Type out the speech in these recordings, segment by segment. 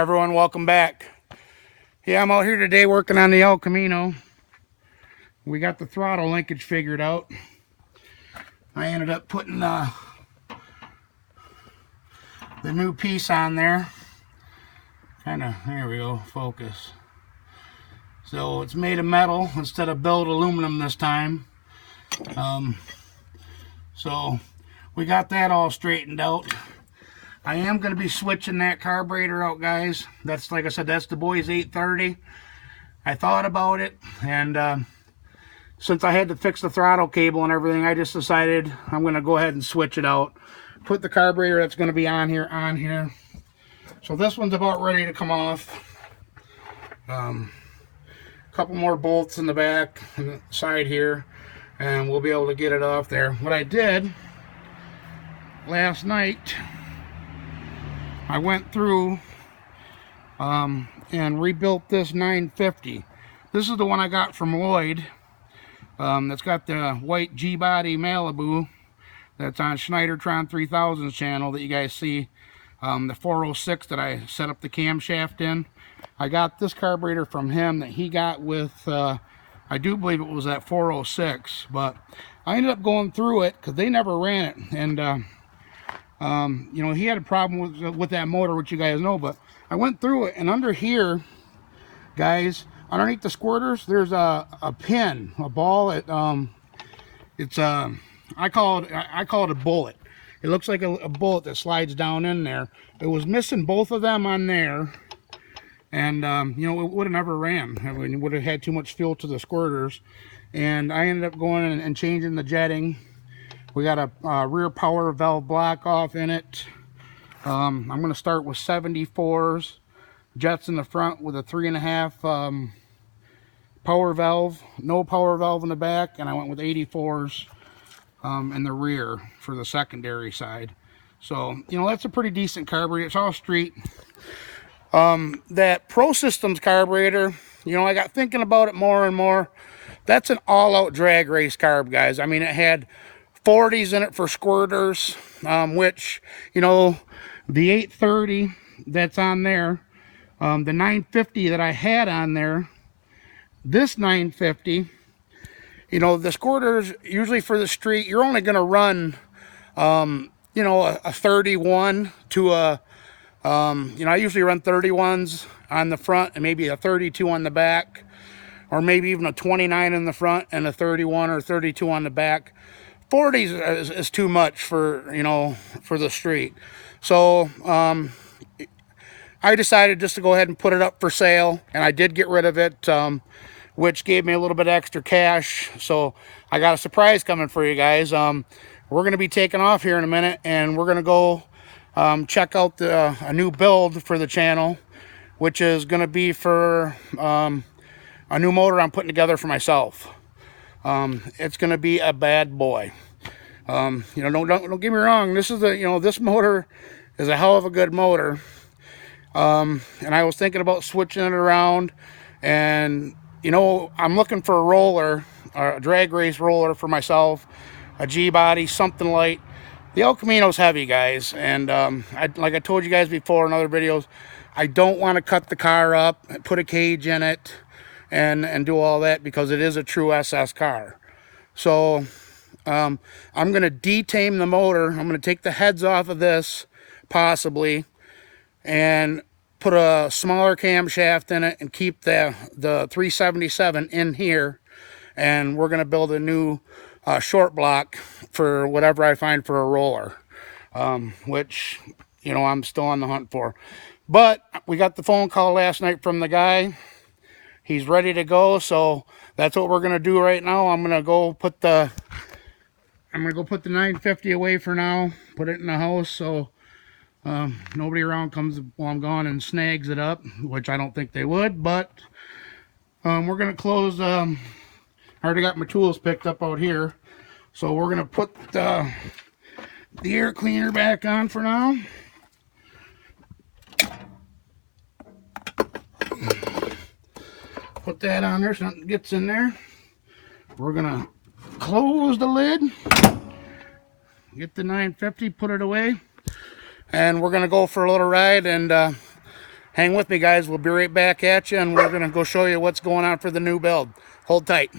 everyone, welcome back. Yeah, I'm out here today working on the Camino. We got the throttle linkage figured out. I ended up putting the new piece on there. There we go, focus. So it's made of metal instead of billet aluminum this time. So we got that all straightened out. I am going to be switching that carburetor out, guys. That's, like I said, that's the boys 830. I thought about it, and since I had to fix the throttle cable and everything, I just decided I'm going to go ahead and switch it out. Put the carburetor that's going to be on here. So this one's about ready to come off. Couple more bolts in the back and the side here, and we'll be able to get it off there. What I did last night, I went through and rebuilt this 950. This is the one I got from Lloyd. That's got the white G-body Malibu that's on Schneidertron 3000's channel that you guys see. The 406 that I set up the camshaft in. I got this carburetor from him that he got with, I do believe it was that 406, but I ended up going through it because they never ran it. And you know, he had a problem with that motor, which you guys know, but I went through it, and under here, guys, underneath the squirters, there's a pin, a ball. It's I call it a bullet. It looks like a bullet that slides down in there. It was missing both of them on there, and you know, it would have never ran. I mean, it would have had too much fuel to the squirters, and I ended up going and changing the jetting. We got a rear power valve block off in it. I'm going to start with 74s, jets in the front with a 3.5 power valve, no power valve in the back, and I went with 84s in the rear for the secondary side. So, you know, that's a pretty decent carburetor. It's all street. That Pro Systems carburetor, you know, I got thinking about it more and more. That's an all-out drag race carb, guys. I mean, it had 40s in it for squirters, which, you know, the 830 that's on there, the 950 that I had on there, this 950, you know, the squirters, usually for the street, you're only going to run, you know, a 31 to a, you know, I usually run 31s on the front and maybe a 32 on the back, or maybe even a 29 in the front and a 31 or 32 on the back. 40s is too much for, you know, for the street. So I decided just to go ahead and put it up for sale, and I did get rid of it, which gave me a little bit extra cash. So I got a surprise coming for you guys. We're going to be taking off here in a minute, and we're going to go check out a new build for the channel, which is going to be for a new motor I'm putting together for myself. It's going to be a bad boy. You know, don't get me wrong. This is you know, this motor is a hell of a good motor. And I was thinking about switching it around, and you know, I'm looking for a roller, a drag race roller for myself, a G-body, something light. The El Camino's heavy, guys, and like I told you guys before in other videos, I don't want to cut the car up, put a cage in it, and do all that, because it is a true SS car. So I'm going to detame the motor. I'm going to take the heads off of this, possibly, and put a smaller camshaft in it and keep the 377 in here, and we're going to build a new short block for whatever I find for a roller, which, you know, I'm still on the hunt for. But we got the phone call last night from the guy. He's ready to go, so that's what we're going to do right now. I'm going to go put the 950 away for now, put it in the house, so nobody around comes while I'm gone and snags it up, which I don't think they would. But we're going to close. I already got my tools picked up out here, so we're going to put the air cleaner back on for now. Put that on there so nothing gets in there. We're going to close the lid, get the 950, put it away, and we're going to go for a little ride and hang with me, guys. We'll be right back at you, and we're going to go show you what's going on for the new build. Hold tight.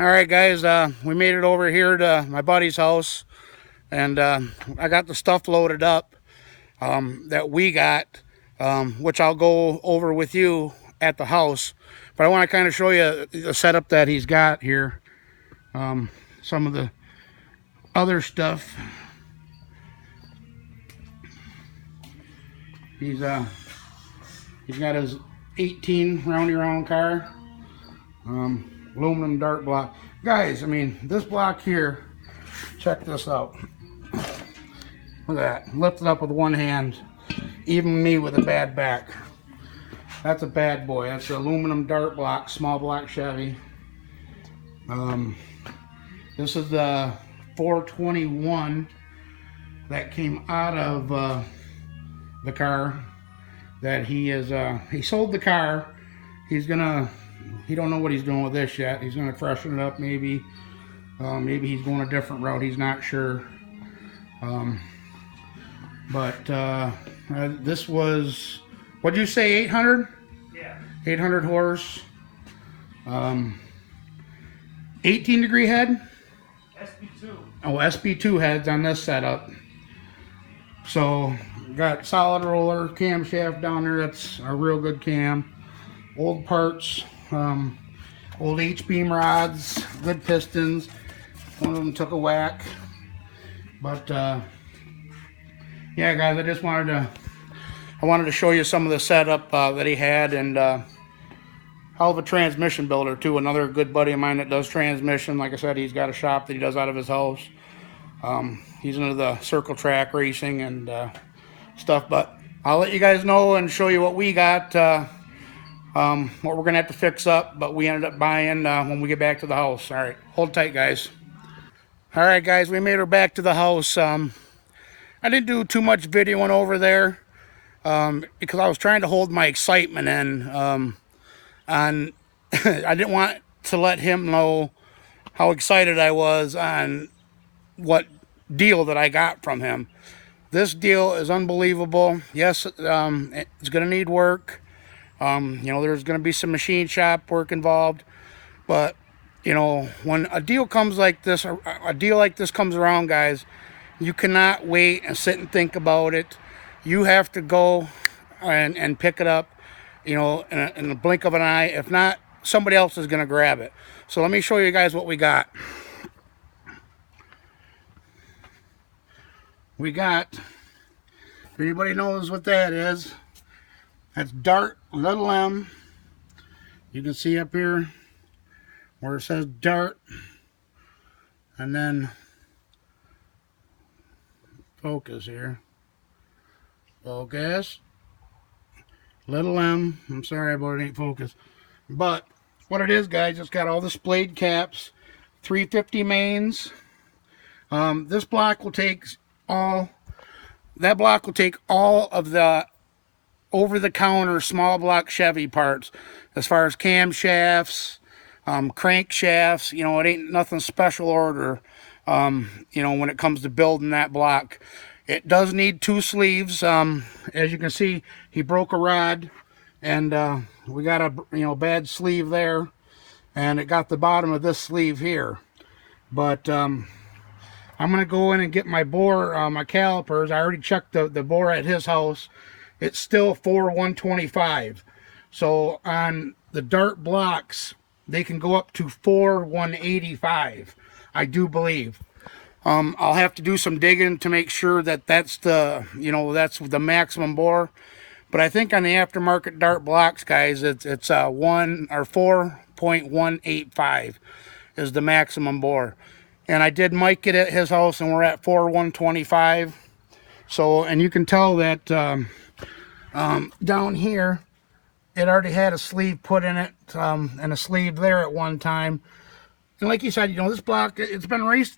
Alright guys, we made it over here to my buddy's house, and I got the stuff loaded up that we got, which I'll go over with you at the house. But I want to kind of show you the setup that he's got here. Some of the other stuff. He's got his 18 roundy round car. Aluminum dart block. Guys, I mean, this block here, check this out. Look at that. Lifted up with one hand. Even me with a bad back. That's a bad boy. That's an aluminum dart block, small block Chevy. This is the 421 that came out of the car that he sold the car. He don't know what he's doing with this yet. He's gonna freshen it up maybe. Maybe he's going a different route. He's not sure. This was, what'd you say, 800? Yeah. 800 horse. 18 degree head? SB2. Oh, SB2 heads on this setup. So, got solid roller, camshaft down there. That's a real good cam. Old parts, old H-beam rods, good pistons. One of them took a whack. But, yeah, guys, I wanted to show you some of the setup that he had, and hell of a transmission builder too. Another good buddy of mine that does transmission. Like I said, he's got a shop that he does out of his house. He's into the circle track racing and stuff. But I'll let you guys know and show you what we got, what we're gonna have to fix up. But we ended up buying when we get back to the house. All right, hold tight, guys. All right, guys, we made her back to the house. I didn't do too much videoing over there because I was trying to hold my excitement in. I didn't want to let him know how excited I was on what deal that I got from him. This deal is unbelievable. Yes, it's going to need work. There's going to be some machine shop work involved. But, when a deal comes like this, a deal like this comes around, guys, you cannot wait and sit and think about it. You have to go and pick it up, in the blink of an eye. If not, somebody else is going to grab it. So let me show you guys what we got. We got, if anybody knows what that is, that's Dart, little M. You can see up here where it says Dart, and then focus here. Focus. Little M. I'm sorry about it, ain't focused. But what it is, guys, it's got all the splayed caps, 350 mains. This block will take all, that block will take all of the over-the-counter small block Chevy parts, as far as camshafts, crankshafts. You know, it ain't nothing special order, you know, when it comes to building that block. It does need 2 sleeves. As you can see, he broke a rod, and we got a, you know, bad sleeve there, and it got the bottom of this sleeve here. But I'm gonna go in and get my bore, my calipers. I already checked the bore at his house. It's still 4/125. So on the Dart blocks, they can go up to 4/185, I do believe. I'll have to do some digging to make sure that that's the, you know, that's the maximum bore. But I think on the aftermarket Dart blocks, guys, it's 1 or 4.185 is the maximum bore. And I did mic it at his house, and we're at 4/125. So, and you can tell that down here, it already had a sleeve put in it, and a sleeve there at one time. And like you said, you know, this block, it's been raced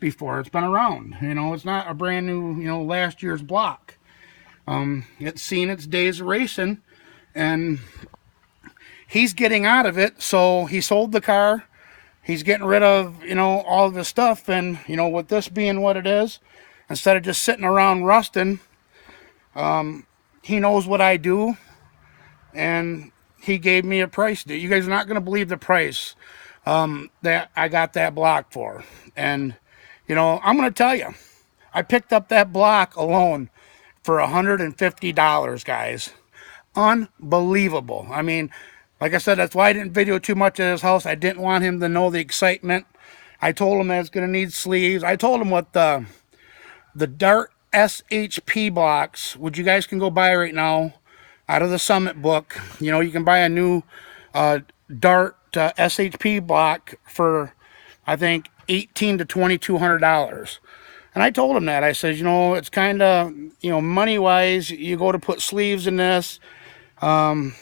before. It's been around. You know, it's not a brand new, you know, last year's block. It's seen its days of racing, and he's getting out of it. So he sold the car. He's getting rid of, you know, all of the stuff. And, you know, with this being what it is, instead of just sitting around rusting, he knows what I do, and he gave me a price. You guys are not going to believe the price that I got that block for. And, you know, I'm going to tell you, I picked up that block alone for $150, guys. Unbelievable. I mean, like I said, that's why I didn't video too much at his house. I didn't want him to know the excitement. I told him that it's going to need sleeves. I told him what the Dart SHP blocks, which you guys can go buy right now out of the Summit book. You know, you can buy a new Dart SHP block for, I think, $1,800 to $2,200. And I told him that. I said, you know, it's kind of, you know, money-wise, you go to put sleeves in this, you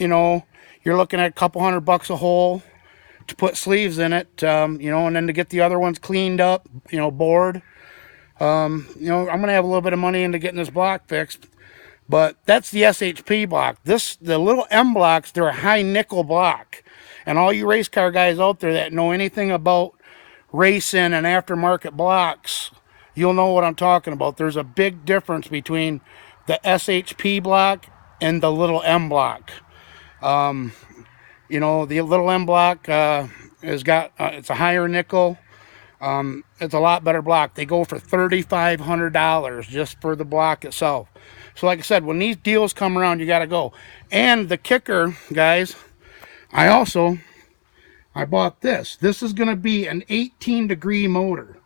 know, you're looking at a couple $100 a hole to put sleeves in it, you know, and then to get the other ones cleaned up, you know, bored. You know, I'm going to have a little bit of money into getting this block fixed. But that's the SHP block. The little M blocks, they're a high nickel block. And all you race car guys out there that know anything about racing and aftermarket blocks, you'll know what I'm talking about. There's a big difference between the SHP block and the little M block. You know, the little M block has got, it's a higher nickel. It's a lot better block. They go for $3,500 just for the block itself. So like I said, when these deals come around, you got to go. And the kicker, guys, I bought this. This is going to be an 18-degree motor.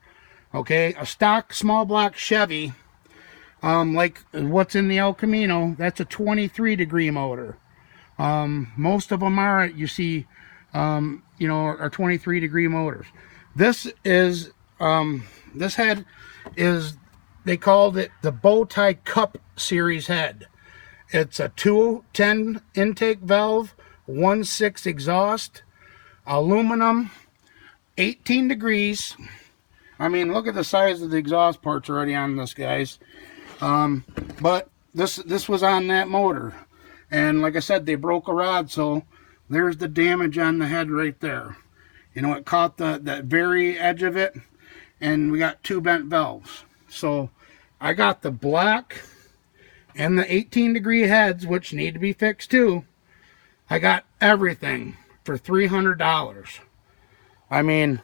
Okay, a stock small block Chevy, like what's in the El Camino, that's a 23-degree motor. Most of them are, you see, you know, are 23-degree motors. This is, this head is, they called it the bow tie cup series head. It's a 210 intake valve, 1.6 exhaust, aluminum, 18 degrees. I mean, look at the size of the exhaust parts already on this, guys. But this was on that motor. And like I said, they broke a rod, so there's the damage on the head right there. You know, it caught that very edge of it, and we got 2 bent valves. So I got the black and the 18-degree heads, which need to be fixed too. I got everything for $300. I mean,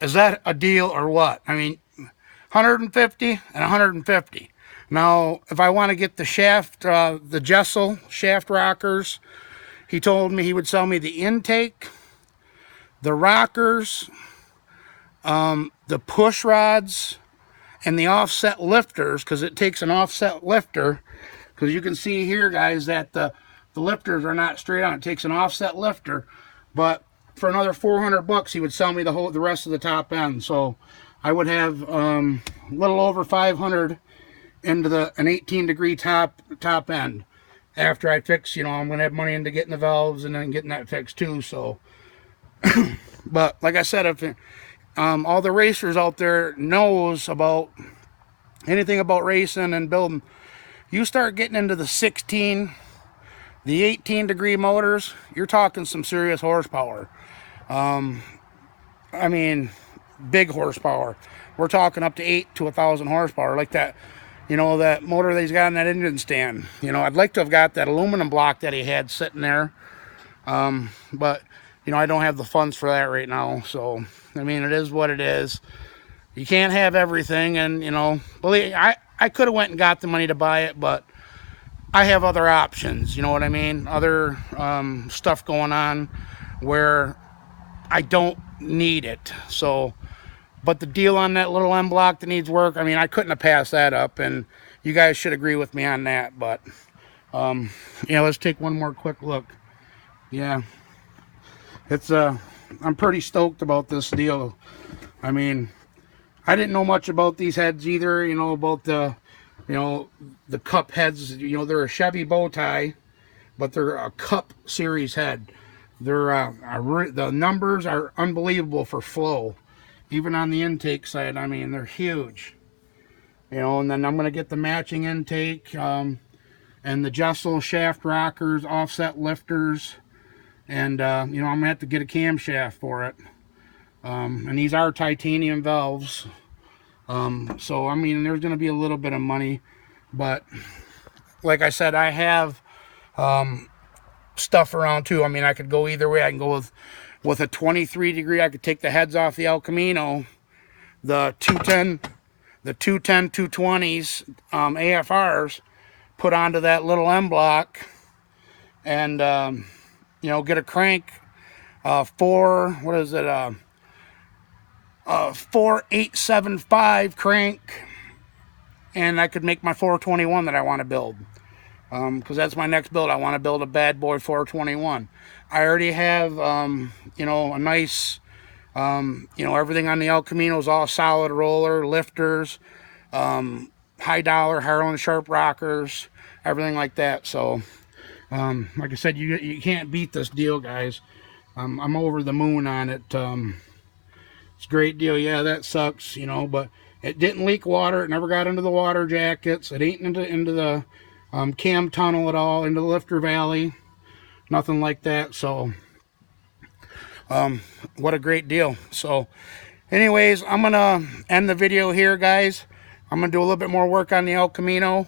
is that a deal or what? I mean, 150 and 150. Now, if I want to get the shaft, the Jessel shaft rockers, he told me he would sell me the intake, the rockers, the push rods, and the offset lifters, because it takes an offset lifter. Because you can see here, guys, that the lifters are not straight on. It takes an offset lifter. But for another $400, he would sell me the rest of the top end. So I would have a little over $500 into an 18-degree top end. after I fix, you know, I'm going to have money into getting the valves and then getting that fixed too. So, but like I said, if all the racers out there knows about anything about racing and building, you start getting into the 16, the 18 degree motors, you're talking some serious horsepower. I mean, big horsepower. We're talking up to 8 to 1,000 horsepower, like that, you know, that motor that he's got in that engine stand. You know, I'd like to have got that aluminum block that he had sitting there, but you know, I don't have the funds for that right now. So I mean, it is what it is. You can't have everything, and you know, believe I could have went and got the money to buy it, but I have other options. You know what I mean? Other stuff going on where I don't need it. So, but the deal on that little M block that needs work, I mean, I couldn't have passed that up, and you guys should agree with me on that. But yeah, let's take one more quick look. Yeah, it's I'm pretty stoked about this deal. I mean, I didn't know much about these heads either, you know, about the, you know, the cup heads. You know, they're a Chevy bow tie, but they're a cup series head. They're the numbers are unbelievable for flow, even on the intake side. I mean, they're huge, you know. And then I'm gonna get the matching intake, and the Jessel shaft rockers, offset lifters, and you know, I'm gonna have to get a camshaft for it. And these are titanium valves, so I mean, there's gonna be a little bit of money, but like I said, I have stuff around too. I mean, I could go either way. I can go with a 23 degree. I could take the heads off the El Camino, the 220s AFRs, put onto that little M block, and you know, get a crank, 4875 crank, and I could make my 421 that I want to build. Because that's my next build. I want to build a bad boy 421. I already have, you know, a nice, you know, everything on the El Camino is all solid roller, lifters, high dollar Harlan Sharp rockers, everything like that. So, like I said, you can't beat this deal, guys. I'm over the moon on it. It's a great deal. Yeah, that sucks, you know, but it didn't leak water. It never got into the water jackets. It ain't into the cam tunnel at all, into the lifter valley, nothing like that. So what a great deal. So anyways, I'm gonna end the video here, guys. I'm gonna do a little bit more work on the El Camino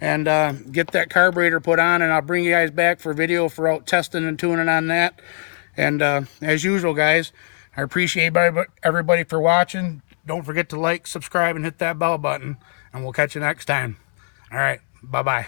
and get that carburetor put on, and I'll bring you guys back for video for out testing and tuning on that. And as usual, guys, I appreciate everybody for watching. Don't forget to like, subscribe, and hit that bell button, and we'll catch you next time. All right, bye-bye.